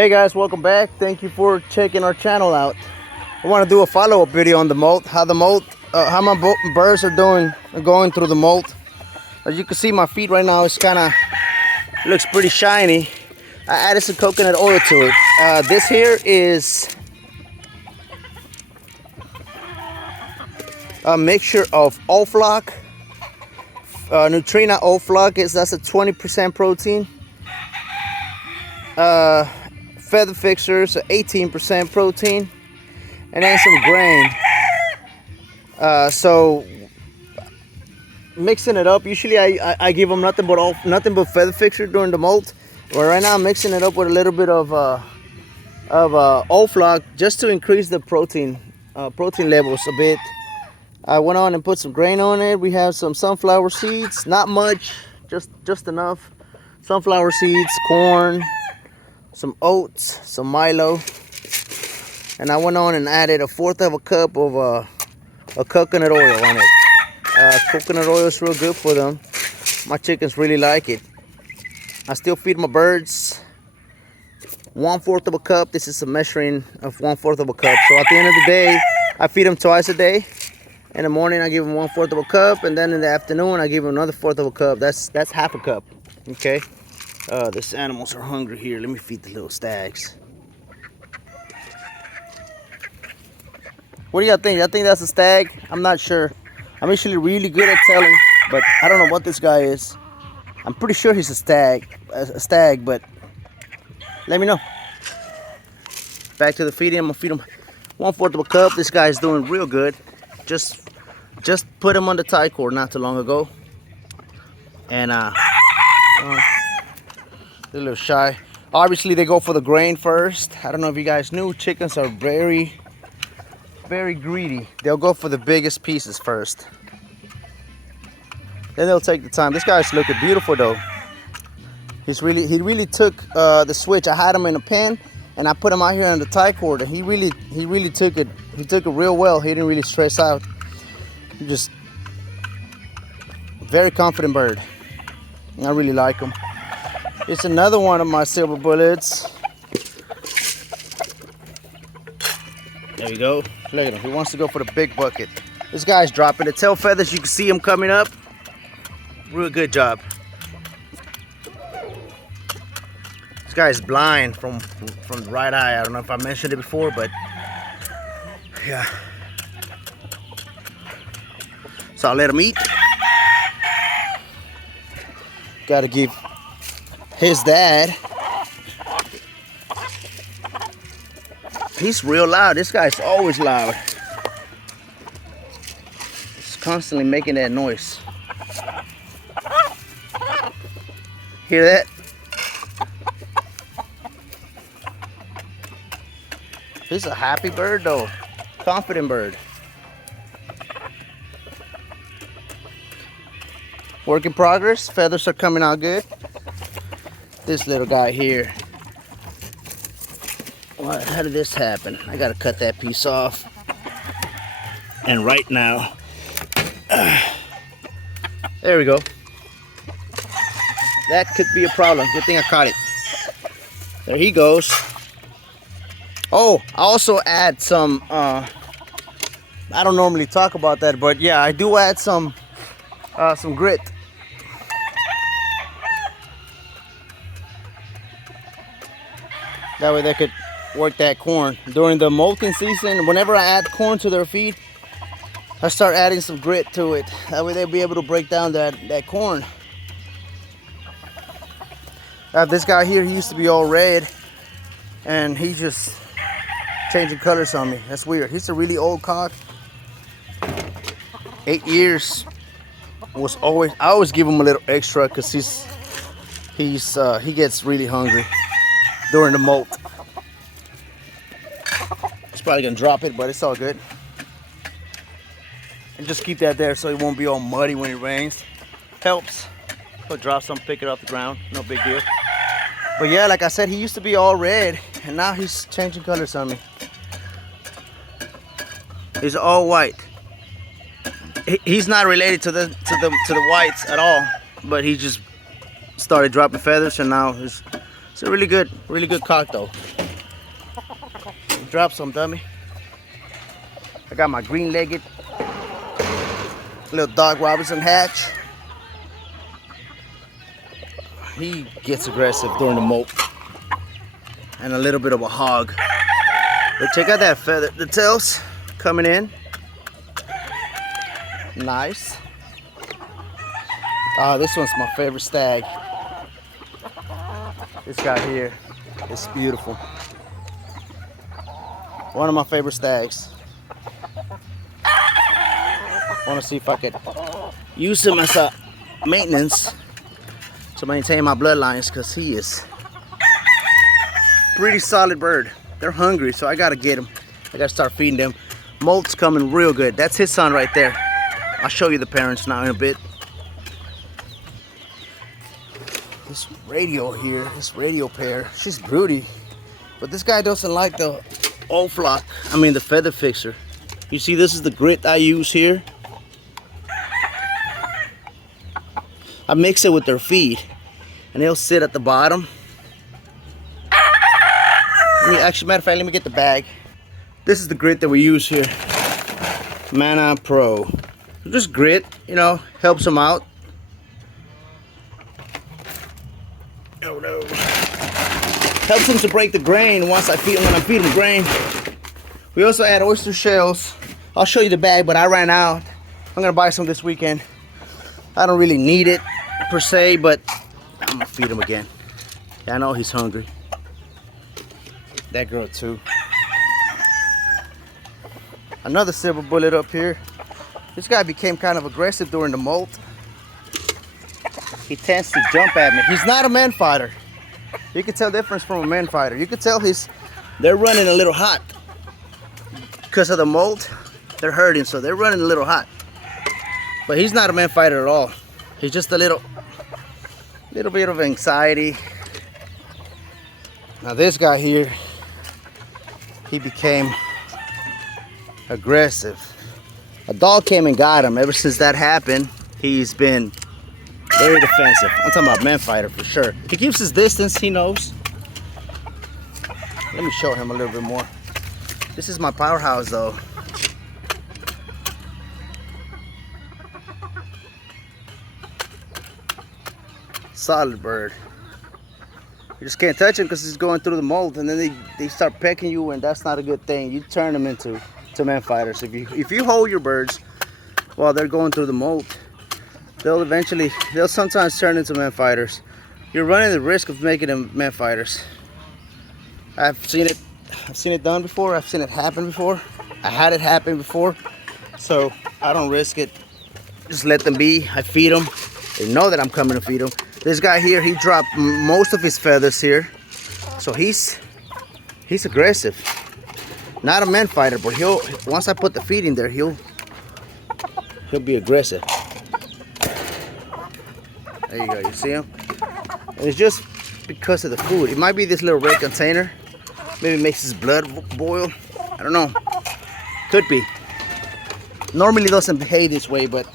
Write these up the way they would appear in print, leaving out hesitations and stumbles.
Hey guys, welcome back. Thank you for checking our channel out. I want to do a follow-up video on the molt, how my birds are going through the molt. As you can see, my feet right now is looks pretty shiny. I added some coconut oil to it. This here is a mixture of Oflock, Neutrina Oflock, that's a 20% protein. Feather Fixers, 18% protein, and then some grain. So mixing it up. Usually I give them nothing but Feather Fixer during the molt. But right now I'm mixing it up with a little bit of Oflock just to increase the protein levels a bit. I went on and put some grain on it. We have some sunflower seeds, not much, just enough. Sunflower seeds, corn, some oats, some Milo, and I went on and added 1/4 of a cup of a coconut oil on it. Coconut oil is real good for them. My chickens really like it. I still feed my birds 1/4 of a cup. This is a measuring of 1/4 of a cup. So at the end of the day, I feed them twice a day. In the morning I give them 1/4 of a cup, and then in the afternoon I give them another 1/4 of a cup. That's half a cup. Okay. These animals are hungry here. Let me feed the little stags. What do y'all think? Y'all think that's a stag? I'm not sure. I'm actually really good at telling, but I don't know what this guy is. I'm pretty sure he's a stag, but let me know. Back to the feeding. I'm gonna feed him 1/4 of a cup. This guy's doing real good. Just put him on the tie cord not too long ago, and they're a little shy. Obviously they go for the grain first. I don't know if you guys knew, chickens are very greedy. They'll go for the biggest pieces first, then they'll take the time. This guy's looking beautiful though. He really took the switch. I had him in a pen and I put him out here on the tie cord, and he really took it. He took it real well. He didn't really stress out. He just very confident bird. I really like him. It's another one of my silver bullets. There you go. Look at him. He wants to go for the big bucket. This guy's dropping the tail feathers. You can see him coming up. Real good job. This guy's blind from the right eye. I don't know if I mentioned it before, but yeah. So I'll let him eat. Gotta give his dad. He's real loud. This guy's always loud. He's constantly making that noise. Hear that? He's a happy bird though. Confident bird. Work in progress. Feathers are coming out good. This little guy here. How did this happen? I gotta cut that piece off. And right now, there we go. That could be a problem. Good thing I caught it. There he goes. Oh, I also add some, I don't normally talk about that, but yeah, I do add some grit. That way they could work that corn. During the molting season, whenever I add corn to their feed, I start adding some grit to it. That way they'll be able to break down that corn. I have this guy here. He used to be all red, and he just changing colors on me. That's weird. He's a really old cock. 8 years. I always give him a little extra because he gets really hungry during the molt. He's probably gonna drop it, but it's all good. And just keep that there so it won't be all muddy when it rains. Helps. He'll drop some, pick it off the ground. No big deal. But yeah, like I said, he used to be all red, and now he's changing colors on me. He's all white. He's not related to the whites at all, but he just started dropping feathers, and now it's a really good cock though. Drop some, dummy. I got my green-legged little dog Robinson hatch. He gets aggressive during the molt. And a little bit of a hog. But check out that feather, the tails coming in. Nice. Oh, this one's my favorite stag. This guy here is beautiful. One of my favorite stags. I want to see if I could use him as a maintenance to maintain my bloodlines, because he is pretty solid bird. They're hungry, so I gotta get them. I gotta start feeding them. Molt's coming real good. That's his son right there. I'll show you the parents now in a bit. This radio here, this radio pair, she's Broody, but this guy doesn't like the old flock. I mean the feather fixer. You see, this is the grit I use here. I mix it with their feed, and they'll sit at the bottom. Actually, matter of fact, let me get the bag. This is the grit that we use here. Mana Pro. Just grit, you know, helps them out. Oh no. Helps them to break the grain once I feed them, when I feed them grain. We also add oyster shells. I'll show you the bag, but I ran out. I'm gonna buy some this weekend. I don't really need it per se, but I'm gonna feed him again. Yeah, I know he's hungry. That girl too. Another silver bullet up here. This guy became kind of aggressive during the molt. He tends to jump at me. He's not a man fighter. You can tell the difference from a man fighter. You can tell they're running a little hot. Because of the molt, they're hurting, so they're running a little hot. But he's not a man fighter at all. He's just a little bit of anxiety. Now this guy here, he became aggressive. A dog came and got him. Ever since that happened, he's been very defensive. I'm talking about man fighter for sure. He keeps his distance, he knows. Let me show him a little bit more. This is my powerhouse though. Solid bird. You just can't touch him because he's going through the mold, and then they start pecking you, and that's not a good thing. You turn them into man fighters. If you hold your birds while they're going through the mold, they'll sometimes turn into man fighters. You're running the risk of making them man fighters. I've seen it done before. I've seen it happen before. I had it happen before, so I don't risk it. Just let them be. I feed them. They know that I'm coming to feed them. This guy here, he dropped most of his feathers here, so he's aggressive. Not a man fighter, but once I put the feed in there, he'll be aggressive. There you go. You see him? And it's just because of the food. It might be this little red container. Maybe it makes his blood boil. I don't know. Could be. Normally doesn't behave this way, but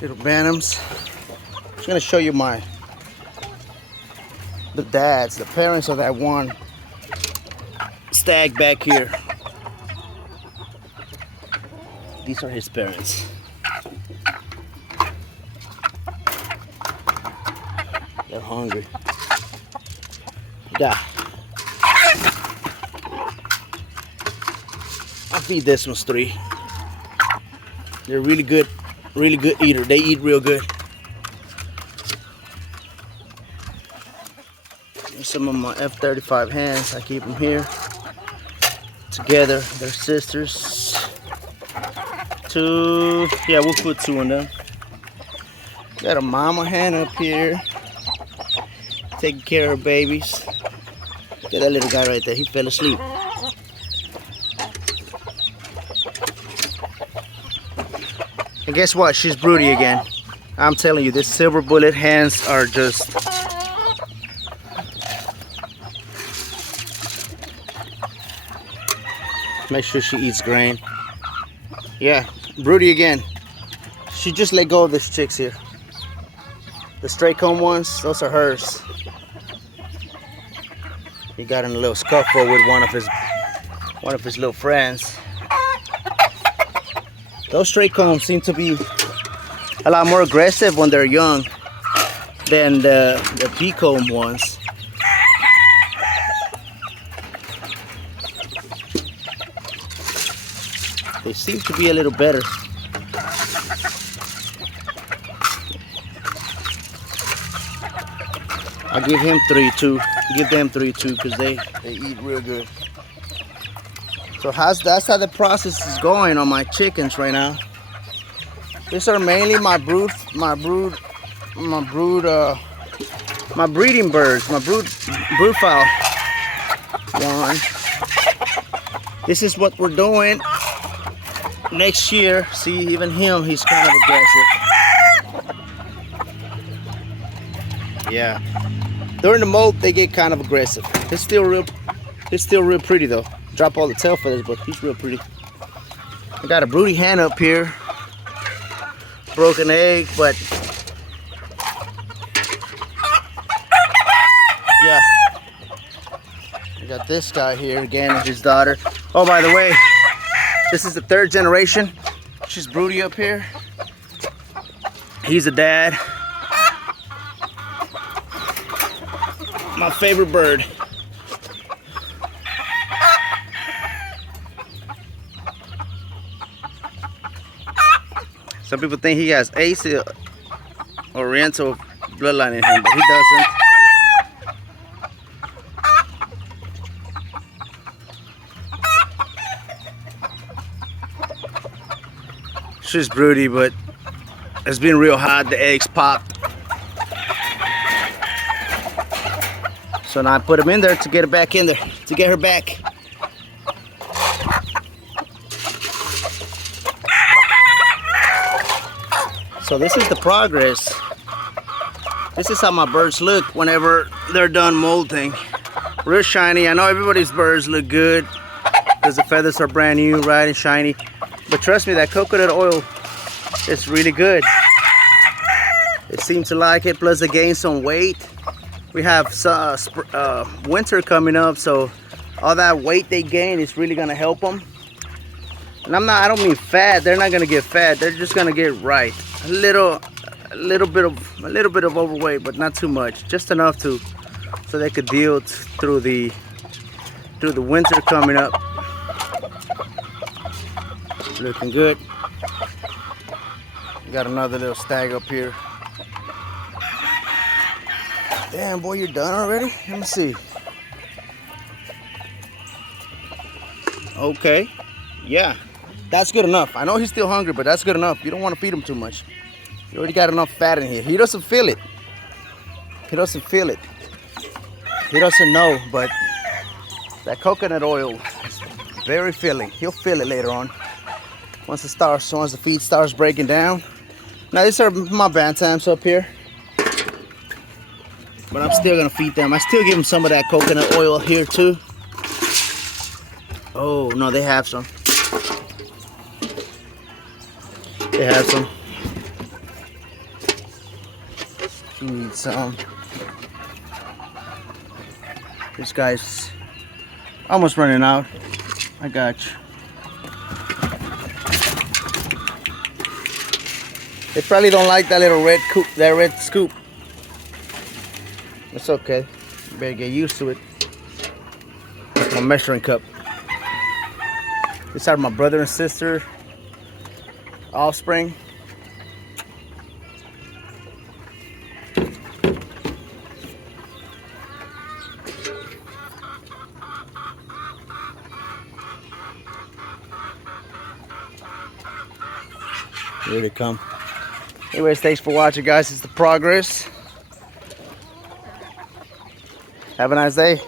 little bantams. I'm just gonna show you the dads, the parents of that one stag back here. These are his parents. They're hungry. Yeah. I'll feed this one's 3. They're really good eater. They eat real good. Here's some of my F-35 hens. I keep them here together. They're sisters. 2. Yeah, we'll put 2 in them. Got a mama hen up here, taking care of babies. Look at that little guy right there. He fell asleep. And guess what? She's Broody again. I'm telling you, these silver bullet hens are just... Make sure she eats grain. Yeah, Broody again. She just let go of these chicks here. The straight comb ones, those are hers. He got in a little scuffle with one of his little friends. Those straight combs seem to be a lot more aggressive when they're young than the P-comb ones. They seem to be a little better. I'll give him 3 too. Give them 3 too, because they eat real good. So that's how the process is going on my chickens right now. These are mainly my breeding birds, my brood fowl. One. This is what we're doing next year. See, even him, he's kind of aggressive. Yeah. During the molt, they get kind of aggressive. It's still real pretty though. Drop all the tail feathers, but he's real pretty. I got a broody hen up here. Broken egg, but yeah. I got this guy here again and his daughter. Oh, by the way, this is the 3rd generation. She's Broody up here. He's a dad. My favorite bird. Some people think he has Ace Oriental bloodline in him, but he doesn't. She's Broody, but it's been real hot. The eggs popped. So now I put them in there to get her back in there, to get her back. So this is the progress. This is how my birds look whenever they're done molting. Real shiny. I know everybody's birds look good because the feathers are brand new, right, and shiny. But trust me, that coconut oil is really good. They seem to like it, plus they gain some weight. We have winter coming up, so all that weight they gain is really gonna help them. And I don't mean fat. They're not gonna get fat. They're just gonna get right. A little bit of overweight, but not too much. Just enough so they could deal through the winter coming up. Looking good. We got another little stag up here. Damn, boy, you're done already? Let me see. Okay. Yeah. That's good enough. I know he's still hungry, but that's good enough. You don't want to feed him too much. You already got enough fat in here. He doesn't feel it. He doesn't feel it. He doesn't know, but that coconut oil is very filling. He'll feel it later on. Once the feed starts breaking down. Now these are my bantams up here. But I'm still gonna feed them. I still give them some of that coconut oil here too. Oh, no, they have some. They have some. You need some. This guy's almost running out. I got you. They probably don't like that little red scoop. It's okay. You better get used to it. That's my measuring cup. These are my brother and sister offspring. Here they come. Anyways, thanks for watching, guys. It's the progress. Have a nice day.